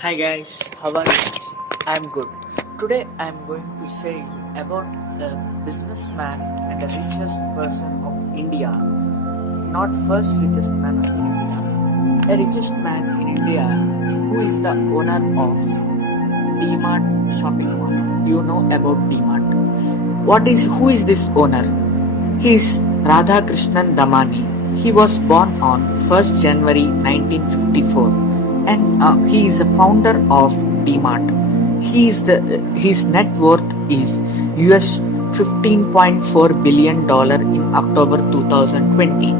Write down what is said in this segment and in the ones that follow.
Hi guys, how are you? I'm good. Today I'm going to say about a businessman and the richest person of India. Not first richest man in India. A richest man in India who is the owner of DMart shopping mall. You know about DMart. Who is this owner? He is Radha Krishnan Damani. He was born on 1st January 1954 and he is the founder of DMart. His net worth is US $15.4 billion in October 2020.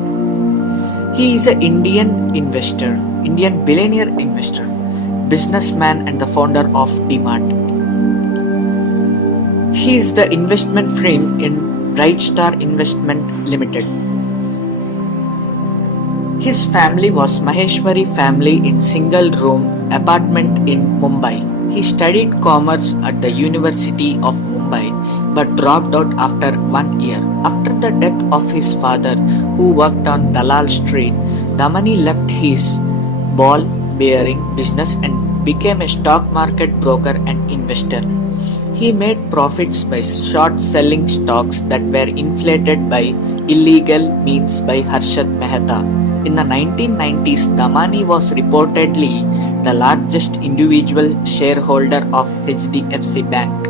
He is an Indian billionaire investor, businessman and the founder of DMart. He is the investment firm in Bright Star Investment Limited. His family was Maheshwari family in single room apartment in Mumbai. He studied commerce at the University of Mumbai but dropped out after 1 year. After the death of his father, who worked on Dalal Street, Damani left his ball bearing business and became a stock market broker and investor. He made profits by short selling stocks that were inflated by illegal means by Harshad Mehta. In the 1990s, Damani was reportedly the largest individual shareholder of HDFC Bank.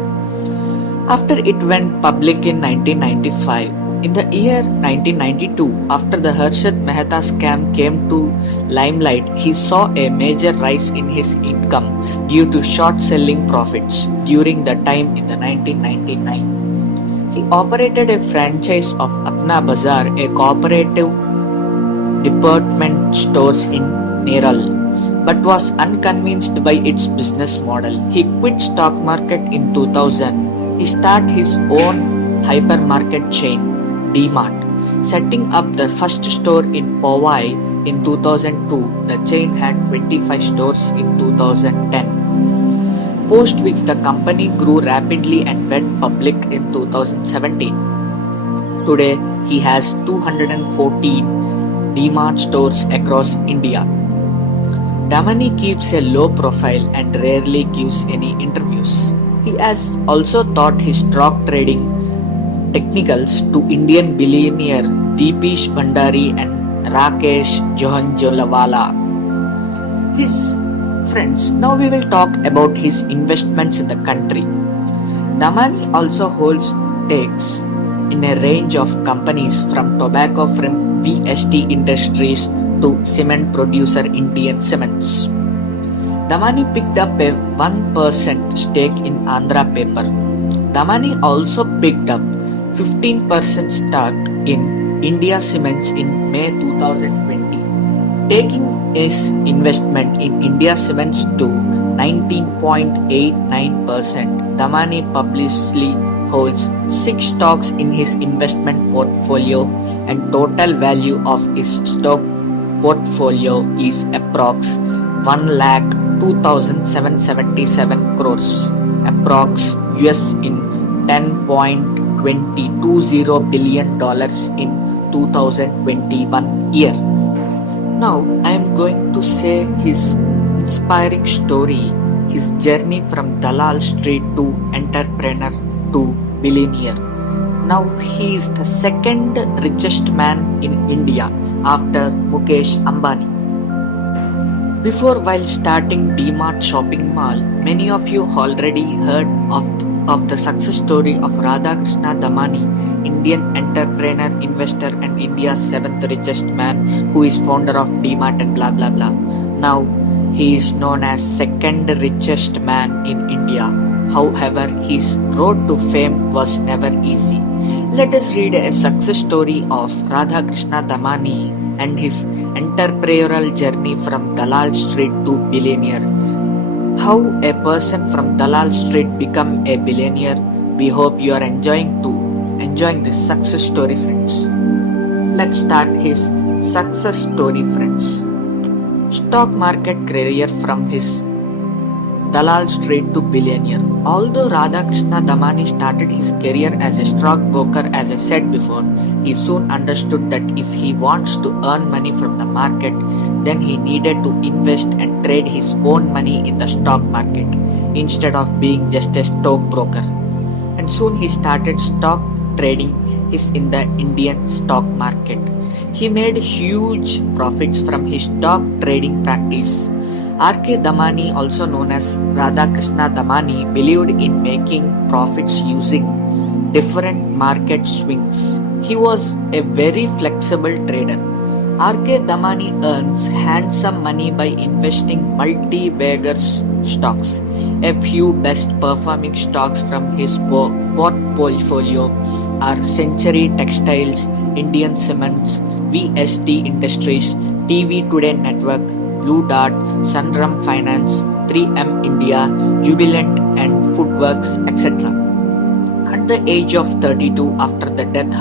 After it went public in 1995, in the year 1992, after the Harshad Mehta scam came to limelight, he saw a major rise in his income due to short selling profits during the time in the 1999. He operated a franchise of Apna Bazaar, a cooperative department stores in Neral, but was unconvinced by its business model. He quit stock market in 2000. He started his own hypermarket chain, DMart, setting up the first store in Powai in 2002. The chain had 25 stores in 2010, post which the company grew rapidly and went public in 2017. Today, he has 214 DMart stores across India. Damani keeps a low profile and rarely gives any interviews. He has also taught his stock trading technicals to Indian billionaire Deepish Bhandari and Rakesh Johanjolawala. His friends. Now we will talk about his investments in the country. Damani also holds stakes in a range of companies from tobacco firm VST Industries to cement producer Indian Cements. Damani picked up a 1% stake in Andhra Paper. Damani also picked up 15% stock in India Cements in May 2020, taking his investment in India Cements to 19.89%. Damani publicly holds 6 stocks in his investment portfolio and total value of his stock portfolio is approx 1,02,777 crores, approx US in $10.220 billion in 2021 year. Now I am going to say his inspiring story, his journey from Dalal Street to entrepreneur to billionaire. Now he is the second richest man in India after Mukesh Ambani. Before, while starting DMart shopping mall, many of you already heard of the success story of Radha Krishna Damani, Indian entrepreneur, investor and India's 7th richest man who is founder of DMart and blah blah blah. Now he is known as second richest man in India. However, his road to fame was never easy. Let us read a success story of Radha Krishna Damani and his entrepreneurial journey from Dalal Street to billionaire. How a person from Dalal Street become a billionaire. We hope you are enjoying this success story, friends. Let's start his success story, friends. Stock market career from his Dalal Street to billionaire. Although Radhakrishna Damani started his career as a stockbroker, as I said before, he soon understood that if he wants to earn money from the market, then he needed to invest and trade his own money in the stock market instead of being just a stockbroker. And soon he started stock trading his in the Indian stock market. He made huge profits from his stock trading practice. R.K. Damani, also known as Radhakrishna Damani, believed in making profits using different market swings. He was a very flexible trader. R.K. Damani earns handsome money by investing multi-baggers stocks. A few best performing stocks from his portfolio are Century Textiles, Indian Cements, VST Industries, TV Today Network, Blue Dart, Sunram Finance, 3M India, Jubilant and Foodworks, etc. At the age of 32, after the death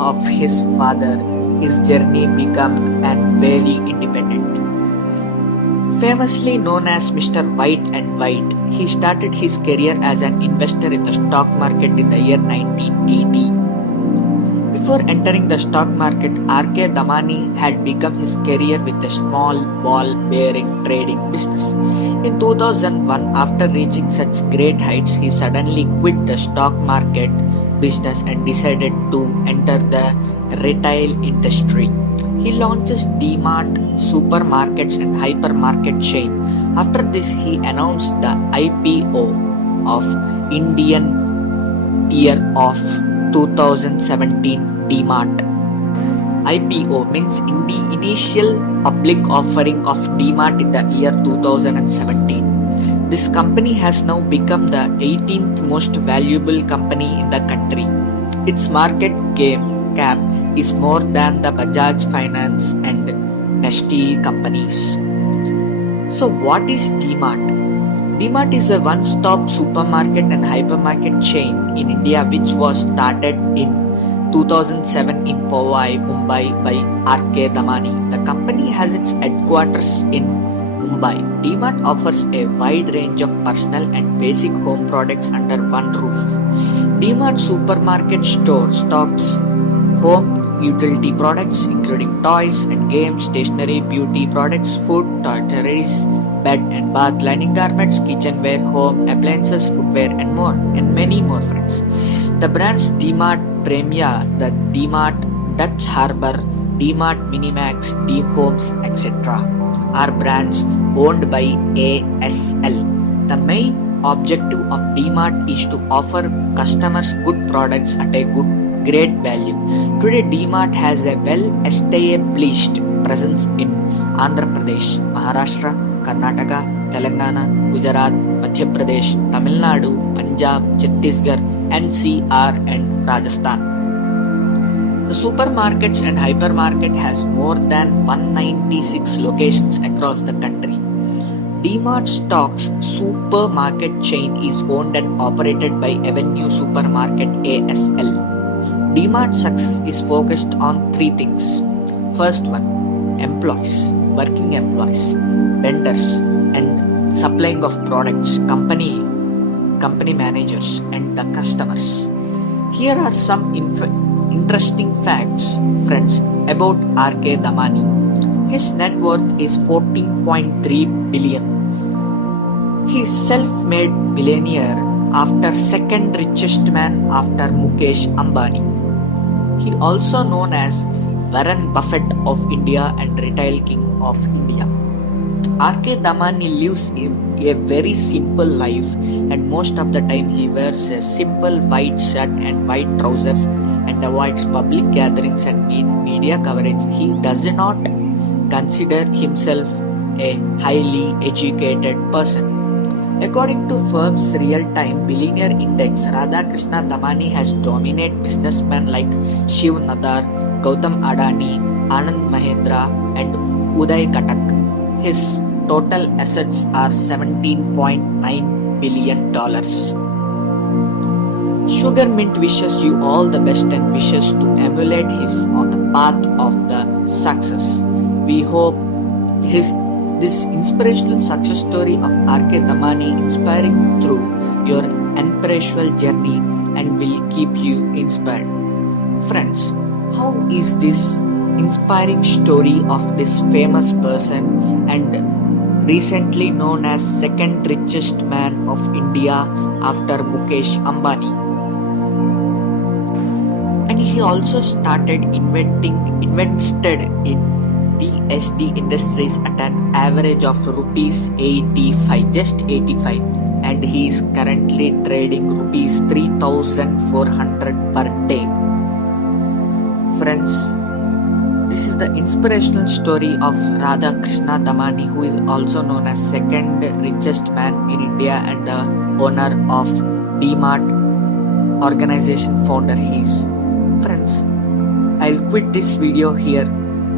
of his father, his journey became very independent. Famously known as Mr. White and White, he started his career as an investor in the stock market in the year 1980. Before entering the stock market, R.K. Damani had begun his career with a small ball bearing trading business. In 2001, after reaching such great heights, he suddenly quit the stock market business and decided to enter the retail industry. He launches DMart supermarkets and hypermarket chain. After this, he announced the IPO of Indian year of 2017 DMart. IPO means initial public offering of DMart in the year 2017. This company has now become the 18th most valuable company in the country. Its market cap is more than the Bajaj Finance and Nestle companies. So what is DMart? DMart is a one-stop supermarket and hypermarket chain in India which was started in 2007 in Powai, Mumbai by R.K. Damani. The company has its headquarters in Mumbai. DMart offers a wide range of personal and basic home products under one roof. DMart supermarket store stocks home utility products including toys and games, stationery, beauty products, food, toiletries, bed and bath, lining garments, kitchenware, home appliances, footwear and more, and many more friends. The brands DMart Premia, the DMart Dutch Harbor, DMart Minimax, D Homes, etc. are brands owned by ASL. The main objective of DMart is to offer customers good products at a great value. Today, DMart has a well-established presence in Andhra Pradesh, Maharashtra, Karnataka, Telangana, Gujarat, Madhya Pradesh, Tamil Nadu, Punjab, Chhattisgarh, NCR and Rajasthan. The supermarkets and hypermarket has more than 196 locations across the country. DMart Stocks supermarket chain is owned and operated by Avenue Supermarket ASL. DMart success is focused on three things. First one, employees, working employees, vendors and supplying of products, company managers and the customers. Here are some interesting facts, friends, about R.K. Damani. His net worth is 14.3 billion. He is self-made billionaire after second richest man after Mukesh Ambani. He also known as Warren Buffett of India and Retail King of India. R.K. Damani lives a very simple life and most of the time he wears a simple white shirt and white trousers and avoids public gatherings and media coverage. He does not consider himself a highly educated person. According to Forbes Real-Time Billionaire Index, Radhakrishna Damani has dominated businessmen like Shiv Nadar, Gautam Adani, Anand Mahindra and Uday Katak. His total assets are $17.9 billion. Sugar Mint wishes you all the best and wishes to emulate his on the path of the success. We hope this inspirational success story of R.K. Damani inspiring through your inspirational journey and will keep you inspired. Friends, how is this inspiring story of this famous person and recently known as second richest man of India after Mukesh Ambani? And he also started invested in BSD Industries at an average of rupees 85, just 85, and he is currently trading rupees 3,400 per day. Friends, this is the inspirational story of Radha Krishna Damani, who is also known as second richest man in India and the owner of DMart organization founder he is. Friends, I'll quit this video here.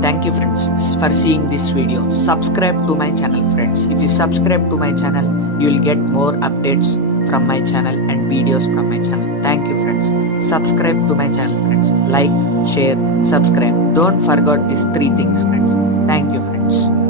Thank you friends for seeing this video. Subscribe to my channel friends. If you subscribe to my channel, you will get more updates from my channel and videos from my channel. Thank you friends. Subscribe to my channel friends. Like, share, subscribe. Don't forget these three things friends. Thank you friends.